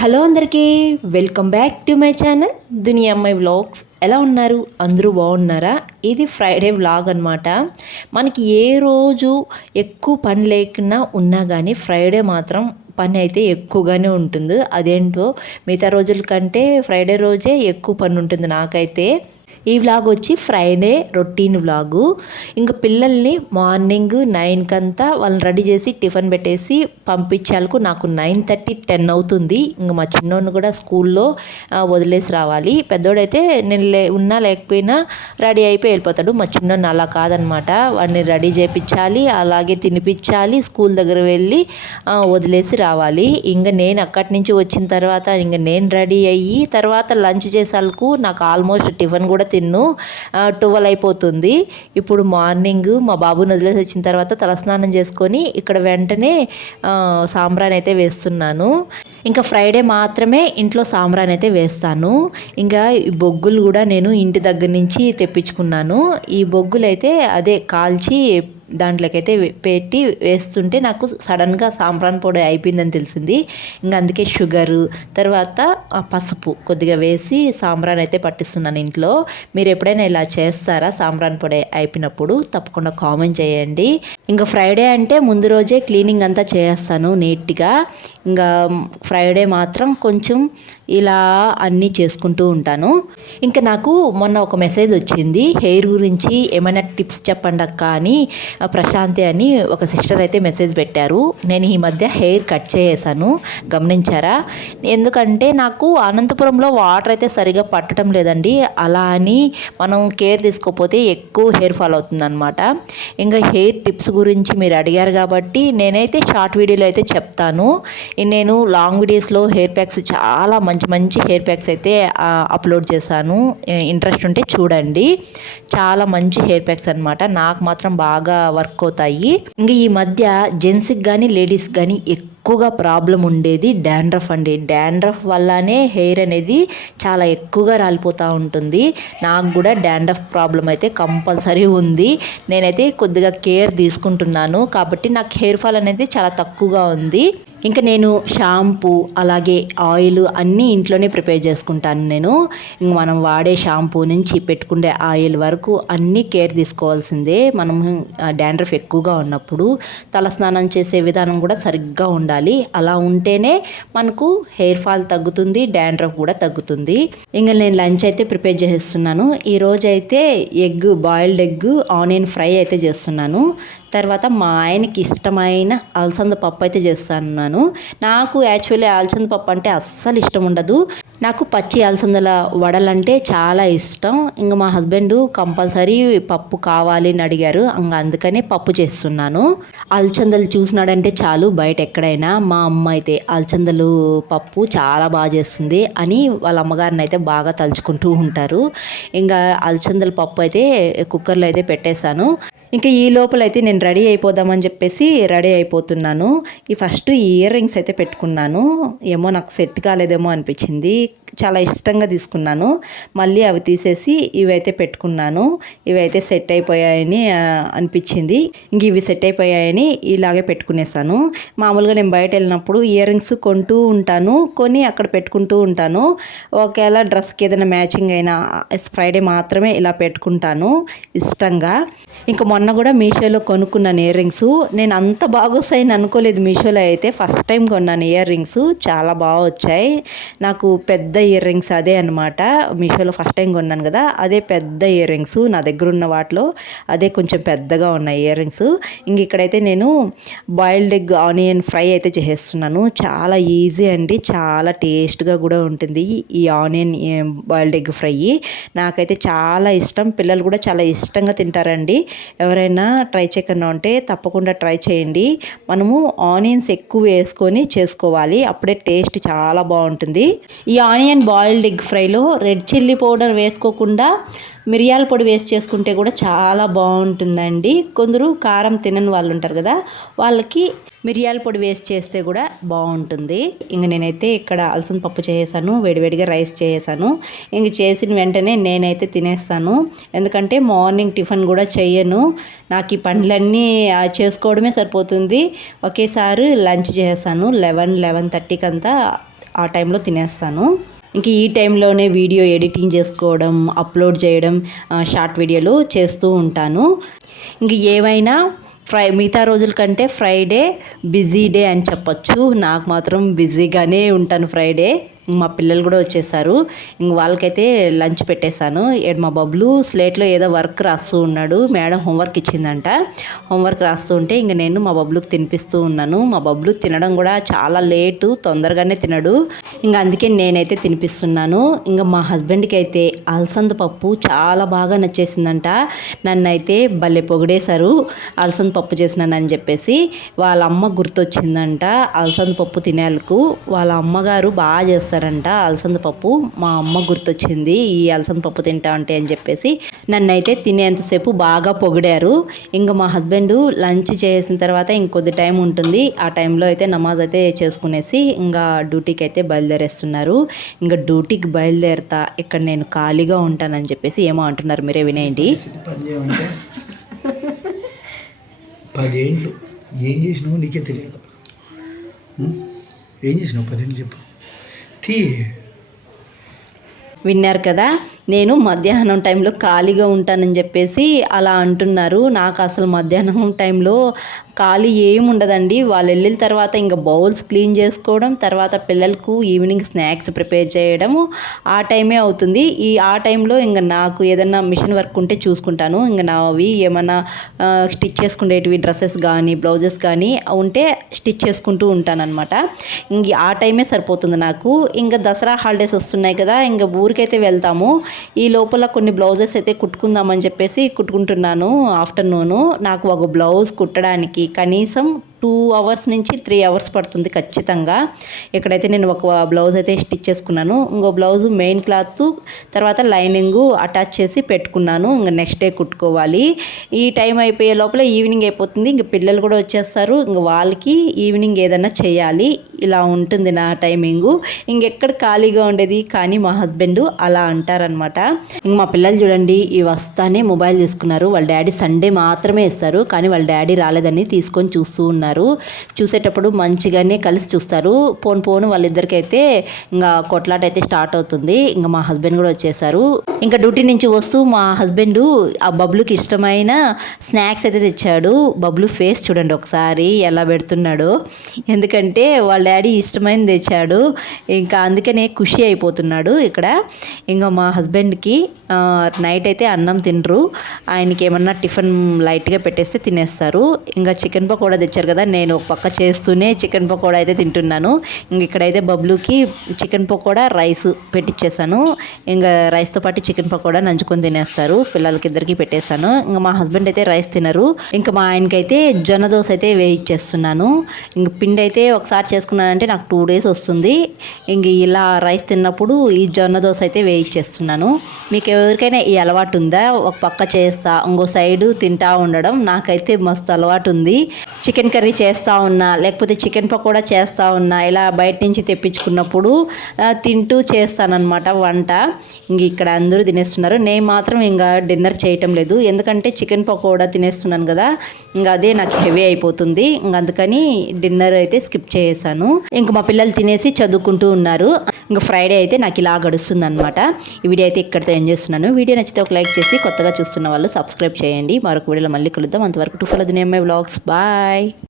Hello అందరికీ welcome back to my channel దునియా అమ్మాయి vlogs. ఎలా ఉన్నారు? అందరూ బాగున్నారా? ఇది ఫ్రైడే వ్లాగ్ అనమాట. మనకి ఏ రోజు ఎక్కువ పని లేకున్నా ఉన్నా కానీ ఫ్రైడే మాత్రం పని అయితే ఎక్కువగానే ఉంటుంది. అదేంటో మిగతా రోజుల కంటే ఫ్రైడే రోజే ఎక్కువ పని ఉంటుంది నాకైతే. ఈ వ్లాగ్ వచ్చి ఫ్రైడే రొటీన్ వ్లాగు. ఇంకా పిల్లల్ని మార్నింగ్ 9 కంతా వాళ్ళని రెడీ చేసి టిఫిన్ పెట్టేసి పంపించాలకు నాకు 9:30 10 అవుతుంది. ఇంకా మా చిన్నోడిని కూడా స్కూల్లో వదిలేసి రావాలి. పెద్దోడైతే నేను ఉన్నా లేకపోయినా రెడీ అయిపోయి వెళ్ళిపోతాడు. మా చిన్నోడిని అలా కాదనమాట. వాడిని రెడీ చేయించాలి, అలాగే తినిపించాలి, స్కూల్ దగ్గర వెళ్ళి వదిలేసి రావాలి. ఇంకా నేను అక్కడి నుంచి వచ్చిన తర్వాత ఇంకా నేను రెడీ అయ్యి తర్వాత లంచ్ చేసేందుకు నాకు ఆల్మోస్ట్ టిఫిన్ కూడా 12 అయిపోతుంది. ఇప్పుడు మార్నింగ్ మా బాబుని వదిలేసి వచ్చిన తర్వాత తలస్నానం చేసుకొని ఇక్కడ వెంటనే సాంబ్రాన్ అయితే వేస్తున్నాను. ఇంకా ఫ్రైడే మాత్రమే ఇంట్లో సాంబ్రాన్ అయితే వేస్తాను. ఇంకా ఈ బొగ్గులు కూడా నేను ఇంటి దగ్గర నుంచి తెప్పించుకున్నాను. ఈ బొగ్గులు అయితే అదే కాల్చి దాంట్లోకైతే పెట్టి వేస్తుంటే నాకు సడన్గా సాంబ్రాన్ పొడి అయిపోయిందని తెలిసింది. ఇంకా అందుకే షుగరు తర్వాత పసుపు కొద్దిగా వేసి సాంబ్రాన్ అయితే పట్టిస్తున్నాను ఇంట్లో. మీరు ఎప్పుడైనా ఇలా చేస్తారా? సాంబ్రాన్ పొడి అయిపోయినప్పుడు తప్పకుండా కామెంట్ చేయండి. ఇంకా ఫ్రైడే అంటే ముందు రోజే క్లీనింగ్ అంతా చేస్తాను నీట్గా. ఇంకా ఫ్రైడే మాత్రం కొంచెం ఇలా అన్నీ చేసుకుంటూ ఉంటాను. ఇంకా నాకు మొన్న ఒక మెసేజ్ వచ్చింది, హెయిర్ గురించి ఏమైనా టిప్స్ చెప్పండి అక్క అని. ప్రశాంతి అని ఒక సిస్టర్ అయితే మెసేజ్ పెట్టారు. నేను ఈ మధ్య హెయిర్ కట్ చేసాను, గమనించారా? ఎందుకంటే నాకు అనంతపురంలో వాటర్ అయితే సరిగా పట్టడం లేదండి. అలా అని మనం కేర్ తీసుకోకపోతే ఎక్కువ హెయిర్ ఫాల్ అవుతుందన్నమాట. ఇంకా హెయిర్ టిప్స్ గురించి మీరు అడిగారు కాబట్టి నేనైతే షార్ట్ వీడియోలో అయితే చెప్తాను. నేను లాంగ్ వీడియోస్లో హెయిర్ ప్యాక్స్ చాలా మంచి మంచి హెయిర్ ప్యాక్స్ అయితే అప్లోడ్ చేశాను. ఇంట్రెస్ట్ ఉంటే చూడండి. చాలా మంచి హెయిర్ ప్యాక్స్ అనమాట. నాకు మాత్రం బాగా వర్క్ అవుతాయి. ఇంకా ఈ మధ్య జెంట్స్కి కానీ లేడీస్కి కానీ ఎక్కువగా ప్రాబ్లం ఉండేది డాండ్రఫ్ అండి. డాండ్రఫ్ వల్లనే హెయిర్ అనేది చాలా ఎక్కువగా రాలిపోతూ ఉంటుంది. నాకు కూడా డాండ్రఫ్ ప్రాబ్లం అయితే కంపల్సరీ ఉంది. నేనైతే కొద్దిగా కేర్ తీసుకుంటున్నాను కాబట్టి నాకు హెయిర్ ఫాల్ అనేది చాలా తక్కువగా ఉంది. ఇంకా నేను షాంపూ అలాగే ఆయిల్ అన్నీ ఇంట్లోనే ప్రిపేర్ చేసుకుంటాను. నేను మనం వాడే షాంపూ నుంచి పెట్టుకునే ఆయిల్ వరకు అన్నీ కేర్ తీసుకోవాల్సిందే. మనం డాండ్రఫ్ ఎక్కువగా ఉన్నప్పుడు తలస్నానం చేసే విధానం కూడా సరిగ్గా ఉండాలి. అలా ఉంటేనే మనకు హెయిర్ ఫాల్ తగ్గుతుంది, డాండ్రఫ్ కూడా తగ్గుతుంది. ఇంకా నేను లంచ్ అయితే ప్రిపేర్ చేస్తున్నాను. ఈరోజు అయితే బాయిల్డ్ ఎగ్ ఆనియన్ ఫ్రై అయితే చేస్తున్నాను. తర్వాత మా ఆయనకి ఇష్టమైన అలసంద పప్పు అయితే చేస్తున్నాను. నాకు యాక్చువల్లీ అలసంద పప్పు అంటే అస్సలు ఇష్టం ఉండదు. నాకు పచ్చి అలసందల వడలంటే చాలా ఇష్టం. ఇంకా మా హస్బెండ్ కంపల్సరీ పప్పు కావాలి అని అడిగారు. ఇంకా అందుకనే పప్పు చేస్తున్నాను. అలసందలు చూసినాడంటే చాలు బయట ఎక్కడైనా మా అమ్మ అయితే అలసందలు పప్పు చాలా బాగా చేస్తుంది అని వాళ్ళ అమ్మగారిని అయితే బాగా తలుచుకుంటూ ఉంటారు. ఇంకా అలసందల పప్పు అయితే కుక్కర్లో అయితే పెట్టేశాను. ఇంకా ఈ లోపల అయితే నేను రెడీ అయిపోదామని చెప్పేసి రెడీ అయిపోతున్నాను. ఫస్ట్ ఈ ఇయర్ రింగ్స్ అయితే పెట్టుకున్నాను. ఏమో నాకు సెట్ కాలేదేమో అనిపించింది. చాలా ఇష్టంగా తీసుకున్నాను. మళ్ళీ అవి తీసేసి ఇవైతే పెట్టుకున్నాను. ఇవైతే సెట్ అయిపోయాయని అనిపించింది. ఇంక ఇవి సెట్ అయిపోయాయని ఇలాగే పెట్టుకునేసాను. మామూలుగా నేను బయట వెళ్ళినప్పుడు ఇయర్ రింగ్స్ కొంటూ ఉంటాను, కొని అక్కడ పెట్టుకుంటూ ఉంటాను. ఒకవేళ డ్రెస్కి ఏదైనా మ్యాచింగ్ అయినా ఫ్రైడే మాత్రమే ఇలా పెట్టుకుంటాను ఇష్టంగా. ఇంకా మొన్న కూడా మీషోలో కొనుక్కున్నాను ఇయర్ రింగ్స్. నేను అంత బాగా వస్తాయని అనుకోలేదు. మీషోలో అయితే ఫస్ట్ టైం కొన్నాను ఇయర్ రింగ్స్, చాలా బాగా వచ్చాయి. నాకు పెద్ద ఇయర్ రింగ్స్ అదే అనమాట. మీషోలో ఫస్ట్ టైం కొన్నాను కదా, అదే పెద్ద ఇయర్ రింగ్స్. నా దగ్గర ఉన్న వాటిలో అదే కొంచెం పెద్దగా ఉన్నాయి ఇయర్ రింగ్స్. ఇంక ఇక్కడైతే నేను బాయిల్డ్ ఎగ్ ఆనియన్ ఫ్రై అయితే చేసేస్తున్నాను. చాలా ఈజీ అండి, చాలా టేస్ట్గా కూడా ఉంటుంది ఈ ఆనియన్ బాయిల్డ్ ఎగ్ ఫ్రై. నాకైతే చాలా ఇష్టం. పిల్లలు కూడా చాలా ఇష్టంగా తింటారండి. ఎవరైనా ట్రై చేయకుండా ఉంటే తప్పకుండా ట్రై చేయండి. మనము ఆనియన్స్ ఎక్కువ వేసుకొని చేసుకోవాలి, అప్పుడే టేస్ట్ చాలా బాగుంటుంది. ఈ ఆనియన్ బాయిల్డ్ ఎగ్ ఫ్రైలో రెడ్ చిల్లీ పౌడర్ వేసుకోకుండా మిరియాల పొడి వేసి చేసుకుంటే కూడా చాలా బాగుంటుందండి. కొందరు కారం తినని వాళ్ళు ఉంటారు కదా, వాళ్ళకి మిరియాల పొడి వేసి చేస్తే కూడా బాగుంటుంది. ఇంక నేనైతే ఇక్కడ అలసంద పప్పు చేసాను, వేడివేడిగా రైస్ చేసాను. ఇంక చేసిన వెంటనే నేనైతే తినేస్తాను. ఎందుకంటే మార్నింగ్ టిఫిన్ కూడా చెయ్యను. నాకు ఈ పనులన్నీ చేసుకోవడమే సరిపోతుంది. ఒకేసారి లంచ్ చేసాను 11-11:30 కంతా ఆ టైంలో తినేస్తాను. ఇంక ఈ టైంలోనే వీడియో ఎడిటింగ్ చేసుకోవడం, అప్లోడ్ చేయడం, షార్ట్ వీడియోలు చేస్తూ ఉంటాను. ఇంక ఏమైనా మిగతా రోజుల కంటే ఫ్రైడే బిజీ డే అని చెప్పొచ్చు. నాకు మాత్రం బిజీగానే ఉంటాను ఫ్రైడే. మా పిల్లలు కూడా వచ్చేసారు. ఇంక వాళ్ళకైతే లంచ్ పెట్టేశాను. మా బబ్లు స్లేట్లో ఏదో వర్క్ రాస్తూ ఉన్నాడు. Madam homework ఇచ్చిందంట. హోంవర్క్ రాస్తూ ఉంటే ఇంక నేను మా బబ్లుకి తినిపిస్తూ ఉన్నాను. మా బబ్లు తినడం కూడా చాలా లేటు, తొందరగానే తినడు. ఇంక అందుకే నేనైతే తినిపిస్తున్నాను. ఇంకా మా హస్బెండ్కి అయితే అలసంద పప్పు చాలా బాగా నచ్చేసిందంట. నన్నైతే భలే పొగిడేశారు అలసంద పప్పు చేసినానని చెప్పేసి. వాళ్ళ అమ్మ గుర్తొచ్చిందంట అలసంద పప్పు తినేందుకు. వాళ్ళ అమ్మగారు బాగా చేస్తారంట అలసంద పప్పు. మా అమ్మ గుర్తొచ్చింది ఈ అలసంద పప్పు తింటా అంటే అని చెప్పేసి నన్నైతే తినేంతసేపు బాగా పొగిడారు. ఇంకా మా హస్బెండ్ లంచ్ చేసిన తర్వాత ఇంకొద్ది టైం ఉంటుంది. ఆ టైంలో అయితే నమాజ్ అయితే చేసుకునేసి ఇంకా డ్యూటీకి అయితే బయలుదేరేస్తున్నారు. ఇంకా డ్యూటీకి బయలుదేరుతా ఇక్కడ నేను ఖాళీగా ఉంటానని చెప్పేసి ఏమో అంటున్నారు, మీరే వినేయండి. 10 ఏళ్ళు ఏం చేసినావు నీకే తెలియదు. ఏం చేసినావు 10 ఏళ్ళు చెప్పు. విన్నారు కదా, నేను మధ్యాహ్నం టైంలో ఖాళీగా ఉంటానని చెప్పేసి అలా అంటున్నారు. నాకు అసలు మధ్యాహ్నం టైంలో ఖాళీ ఏముండదండి. వాళ్ళు వెళ్ళిన తర్వాత ఇంకా బౌల్స్ క్లీన్ చేసుకోవడం, తర్వాత పిల్లలకు ఈవినింగ్ స్నాక్స్ ప్రిపేర్ చేయడము ఆ టైమే అవుతుంది. ఆ టైంలో ఇంకా నాకు ఏదైనా మిషన్ వర్క్ ఉంటే చూసుకుంటాను. ఇంకా నావి ఏమైనా స్టిచ్ చేసుకునేటివి డ్రెస్సెస్ కానీ బ్లౌజెస్ కానీ ఉంటే స్టిచ్ చేసుకుంటూ ఉంటానన్నమాట. ఇంక ఆ టైమే సరిపోతుంది నాకు. ఇంకా దసరా హాలిడేస్ వస్తున్నాయి కదా, ఇంకా ఊరికైతే వెళ్తాము. ఈ లోపల కొన్ని బ్లౌజెస్ అయితే కుట్టుకుందామని చెప్పేసి కుట్టుకుంటున్నాను. ఆఫ్టర్నూను నాకు ఒక బ్లౌజ్ కుట్టడానికి కనీసం 2 అవర్స్ నుంచి 3 అవర్స్ పడుతుంది ఖచ్చితంగా. ఇక్కడైతే నేను ఒక బ్లౌజ్ అయితే స్టిచ్ చేసుకున్నాను. ఇంకో బ్లౌజ్ మెయిన్ క్లాత్ తర్వాత లైనింగ్ అటాచ్ చేసి పెట్టుకున్నాను. ఇంకా నెక్స్ట్ డే కుట్టుకోవాలి. ఈ టైం అయిపోయే లోపల ఈవినింగ్ అయిపోతుంది. ఇంక పిల్లలు కూడా వచ్చేస్తారు. ఇంక వాళ్ళకి ఈవినింగ్ ఏదైనా చేయాలి. ఇలా ఉంటుంది నా టైమింగు. ఇంకెక్కడ ఖాళీగా ఉండేది. కానీ మా హస్బెండ్ అలా అంటారనమాట. ఇంక మా పిల్లలు చూడండి, ఈ వస్తానే మొబైల్ తీసుకున్నారు. వాళ్ళ డాడీ సండే మాత్రమే ఇస్తారు, కానీ వాళ్ళ డాడీ రాలేదని తీసుకొని చూస్తూ ఉన్నారు. చూసేటప్పుడు మంచిగానే కలిసి చూస్తారు. పోను వాళ్ళిద్దరికైతే ఇంకా కొట్లాట అయితే స్టార్ట్ అవుతుంది. ఇంకా మా హస్బెండ్ కూడా వచ్చేసారు. ఇంకా డ్యూటీ నుంచి వస్తూ మా హస్బెండ్ ఆ బబ్లుకి ఇష్టమైన స్నాక్స్ అయితే తెచ్చాడు. బబ్లు ఫేస్ చూడండి ఒకసారి ఎలా పెడుతున్నాడో. ఎందుకంటే వాళ్ళ డాడీ ఇష్టమైనది తెచ్చాడు. ఇంకా అందుకనే ఖుషి అయిపోతున్నాడు ఇక్కడ. ఇంకా మా హస్బెండ్కి నైట్ అయితే అన్నం తినరు. ఆయనకి ఏమన్నా టిఫిన్ లైట్గా పెట్టేస్తే తినేస్తారు. ఇంకా చికెన్ పకోడా తెచ్చారు కదా, నేను ఒక పక్క చేస్తూనే చికెన్ పకోడా అయితే తింటున్నాను. ఇంక ఇక్కడైతే బబ్లుకి చికెన్ పకోడా రైస్ పెట్టించేసాను. ఇంకా రైస్తో పాటు చికెన్ పకోడా నంచుకొని తినేస్తారు. పిల్లలకి ఇద్దరికి పెట్టేశాను. ఇంకా మా హస్బెండ్ అయితే రైస్ తినరు. ఇంకా మా ఆయనకైతే జొన్న దోశ అయితే వేయించేస్తున్నాను. ఇంక పిండి అయితే ఒకసారి చేసుకున్నానంటే నాకు 2 days వస్తుంది. ఇంక ఇలా రైస్ తిన్నప్పుడు ఈ జొన్న దోశ అయితే వేయించేస్తున్నాను. మీకు ఎవరికైనా ఈ అలవాటు ఉందా? ఒక పక్క చేస్తా ఇంకో సైడు తింటా ఉండడం. నాకైతే మస్తు అలవాటు ఉంది. చికెన్ కర్రీ చేస్తూ ఉన్నా లేకపోతే చికెన్ పకోడా చేస్తూ ఉన్నా ఇలా బయట నుంచి తెప్పించుకున్నప్పుడు తింటూ చేస్తానన్నమాట వంట. ఇంక ఇక్కడ అందరూ తినేస్తున్నారు. నేను మాత్రం ఇంకా డిన్నర్ చేయటం లేదు. ఎందుకంటే చికెన్ పకోడా తినేస్తున్నాను కదా, ఇంకా అదే నాకు హెవీ అయిపోతుంది. ఇంక అందుకని డిన్నర్ అయితే స్కిప్ చేసేసాను. ఇంక మా పిల్లలు తినేసి చదువుకుంటూ ఉన్నారు. ఇంకా ఫ్రైడే అయితే నాకు ఇలా గడుస్తుంది అనమాట. ఈ వీడియో అయితే ఇక్కడితో ఎంజాయ్ చేస్తున్నాను. వీడియో నచ్చితే ఒక లైక్ చేసి కొత్తగా చూస్తున్న వాళ్ళు సబ్స్క్రైబ్ చేయండి. మరొక వీడియోలో మళ్ళీ కలుద్దాం. అంతవరకు to follow the name my vlogs. Bye.